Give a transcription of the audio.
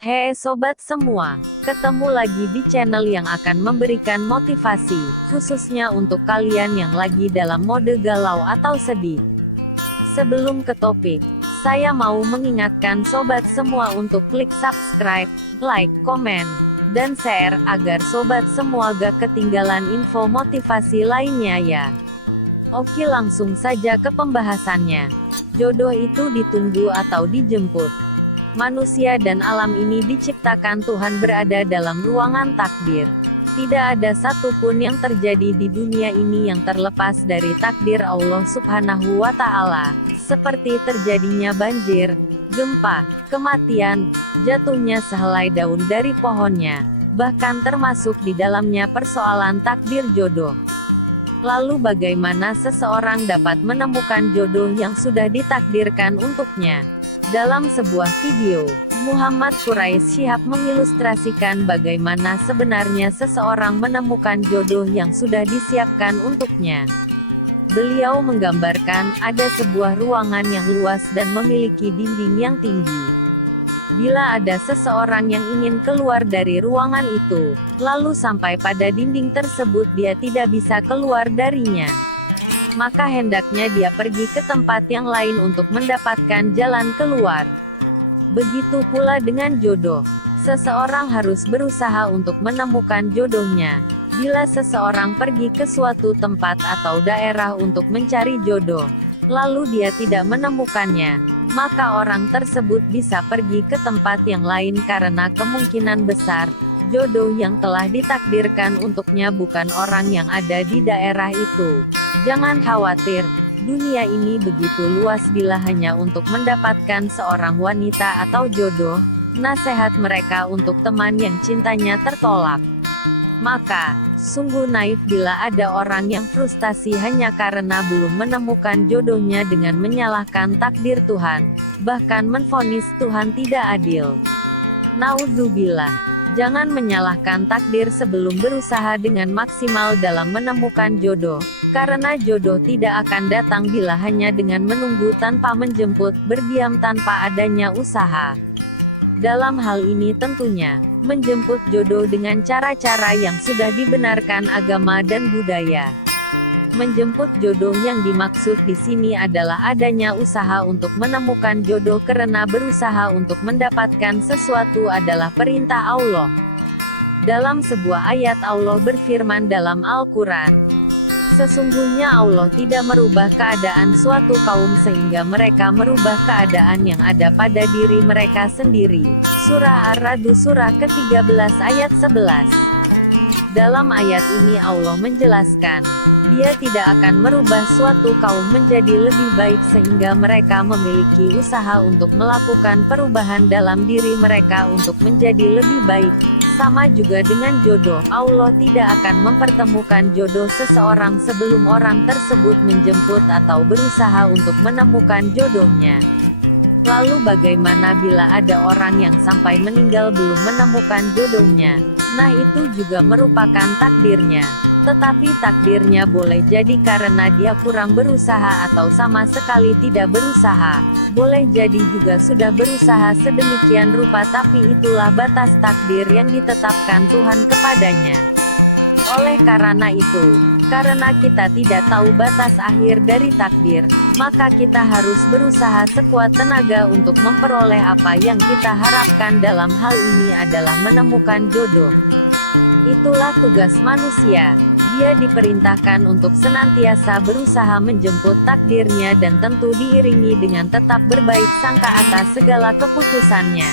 Hei sobat semua, ketemu lagi di channel yang akan memberikan motivasi, khususnya untuk kalian yang lagi dalam mode galau atau sedih. Sebelum ke topik, saya mau mengingatkan sobat semua untuk klik subscribe, like, komen, dan share, agar sobat semua gak ketinggalan info motivasi lainnya ya. Oke, langsung saja ke pembahasannya. Jodoh itu ditunggu atau dijemput? Manusia dan alam ini diciptakan Tuhan berada dalam ruangan takdir. Tidak ada satupun yang terjadi di dunia ini yang terlepas dari takdir Allah Subhanahu wa Ta'ala, seperti terjadinya banjir, gempa, kematian, jatuhnya sehelai daun dari pohonnya, bahkan termasuk di dalamnya persoalan takdir jodoh. Lalu bagaimana seseorang dapat menemukan jodoh yang sudah ditakdirkan untuknya? Dalam sebuah video, Muhammad Quraish Shihab mengilustrasikan bagaimana sebenarnya seseorang menemukan jodoh yang sudah disiapkan untuknya. Beliau menggambarkan ada sebuah ruangan yang luas dan memiliki dinding yang tinggi. Bila ada seseorang yang ingin keluar dari ruangan itu, lalu sampai pada dinding tersebut dia tidak bisa keluar darinya, maka hendaknya dia pergi ke tempat yang lain untuk mendapatkan jalan keluar. Begitu pula dengan jodoh. Seseorang harus berusaha untuk menemukan jodohnya. Bila seseorang pergi ke suatu tempat atau daerah untuk mencari jodoh, lalu dia tidak menemukannya, maka orang tersebut bisa pergi ke tempat yang lain karena kemungkinan besar, jodoh yang telah ditakdirkan untuknya bukan orang yang ada di daerah itu. Jangan khawatir, dunia ini begitu luas bila hanya untuk mendapatkan seorang wanita atau jodoh, nasihat mereka untuk teman yang cintanya tertolak. Maka, sungguh naif bila ada orang yang frustasi hanya karena belum menemukan jodohnya dengan menyalahkan takdir Tuhan, bahkan menvonis Tuhan tidak adil. Naudzubillah. Jangan menyalahkan takdir sebelum berusaha dengan maksimal dalam menemukan jodoh, karena jodoh tidak akan datang bila hanya dengan menunggu tanpa menjemput, berdiam tanpa adanya usaha. Dalam hal ini tentunya, menjemput jodoh dengan cara-cara yang sudah dibenarkan agama dan budaya. Menjemput jodoh yang dimaksud di sini adalah adanya usaha untuk menemukan jodoh karena berusaha untuk mendapatkan sesuatu adalah perintah Allah. Dalam sebuah ayat Allah berfirman dalam Al-Quran, sesungguhnya Allah tidak merubah keadaan suatu kaum sehingga mereka merubah keadaan yang ada pada diri mereka sendiri. Surah Ar-Ra'd surah ke-13 ayat 11. Dalam ayat ini Allah menjelaskan, Dia tidak akan merubah suatu kaum menjadi lebih baik sehingga mereka memiliki usaha untuk melakukan perubahan dalam diri mereka untuk menjadi lebih baik. Sama juga dengan jodoh, Allah tidak akan mempertemukan jodoh seseorang sebelum orang tersebut menjemput atau berusaha untuk menemukan jodohnya. Lalu bagaimana bila ada orang yang sampai meninggal belum menemukan jodohnya? Nah, itu juga merupakan takdirnya. Tetapi takdirnya boleh jadi karena dia kurang berusaha atau sama sekali tidak berusaha. Boleh jadi juga sudah berusaha sedemikian rupa tapi itulah batas takdir yang ditetapkan Tuhan kepadanya. Oleh karena itu, karena kita tidak tahu batas akhir dari takdir, maka kita harus berusaha sekuat tenaga untuk memperoleh apa yang kita harapkan. Dalam hal ini adalah menemukan jodoh. Itulah tugas manusia. Dia diperintahkan untuk senantiasa berusaha menjemput takdirnya dan tentu diiringi dengan tetap berbaik sangka atas segala keputusannya.